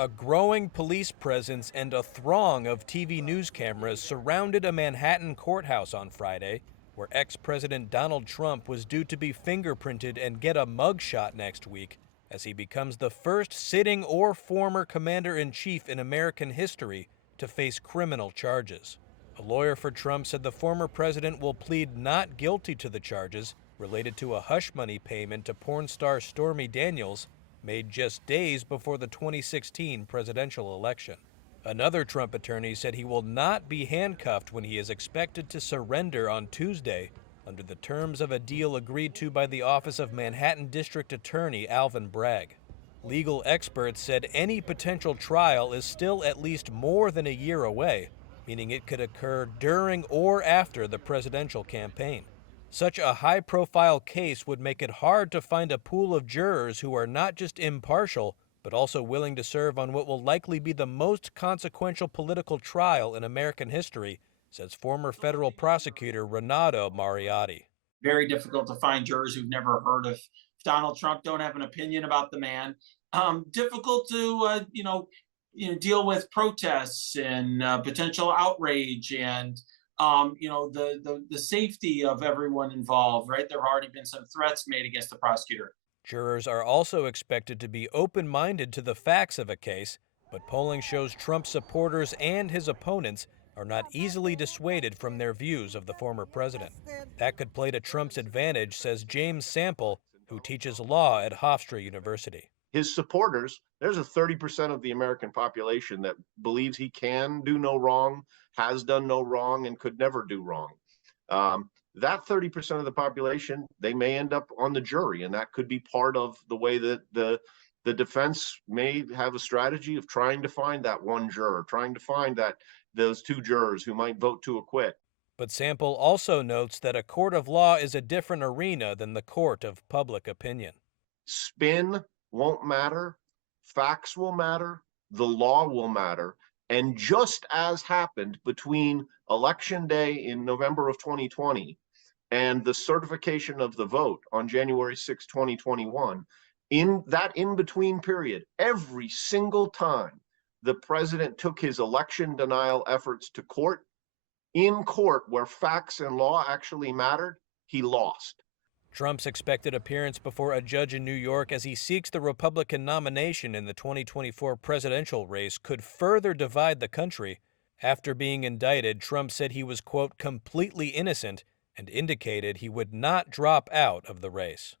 A growing police presence and a throng of TV news cameras surrounded a Manhattan courthouse on Friday, where ex-President Donald Trump was due to be fingerprinted and get a mugshot next week as he becomes the first sitting or former commander-in-chief in American history to face criminal charges. A lawyer for Trump said the former president will plead not guilty to the charges related to a hush money payment to porn star Stormy Daniels made just days before the 2016 presidential election. Another Trump attorney said he will not be handcuffed when he is expected to surrender on Tuesday under the terms of a deal agreed to by the Office of Manhattan District Attorney Alvin Bragg. Legal experts said any potential trial is still at least more than a year away, meaning it could occur during or after the presidential campaign. Such a high-profile case would make it hard to find a pool of jurors who are not just impartial, but also willing to serve on what will likely be the most consequential political trial in American history, says former federal prosecutor Renato Mariotti. Very difficult to find jurors who've never heard of Donald Trump, don't have an opinion about the man. Difficult to deal with protests and potential outrage and the safety of everyone involved. Right, there have already been some threats made against the prosecutor. Jurors are also expected to be open-minded to the facts of a case, but polling shows Trump supporters and his opponents are not easily dissuaded from their views of the former president. That could play to Trump's advantage, says James Sample, who teaches law at Hofstra University. His supporters, there's a 30% of the American population that believes he can do no wrong, has done no wrong, and could never do wrong. That 30% of the population, they may end up on the jury, and that could be part of the way that the defense may have a strategy of trying to find that one juror, trying to find those two jurors who might vote to acquit. But Sample also notes that a court of law is a different arena than the court of public opinion. Spin won't matter, facts will matter, the law will matter, and just as happened between Election Day in November of 2020 and the certification of the vote on January 6, 2021, in that in-between period, every single time the president took his election denial efforts to court, in court where facts and law actually mattered, he lost. Trump's expected appearance before a judge in New York as he seeks the Republican nomination in the 2024 presidential race could further divide the country. After being indicted, Trump said he was, quote, completely innocent and indicated he would not drop out of the race.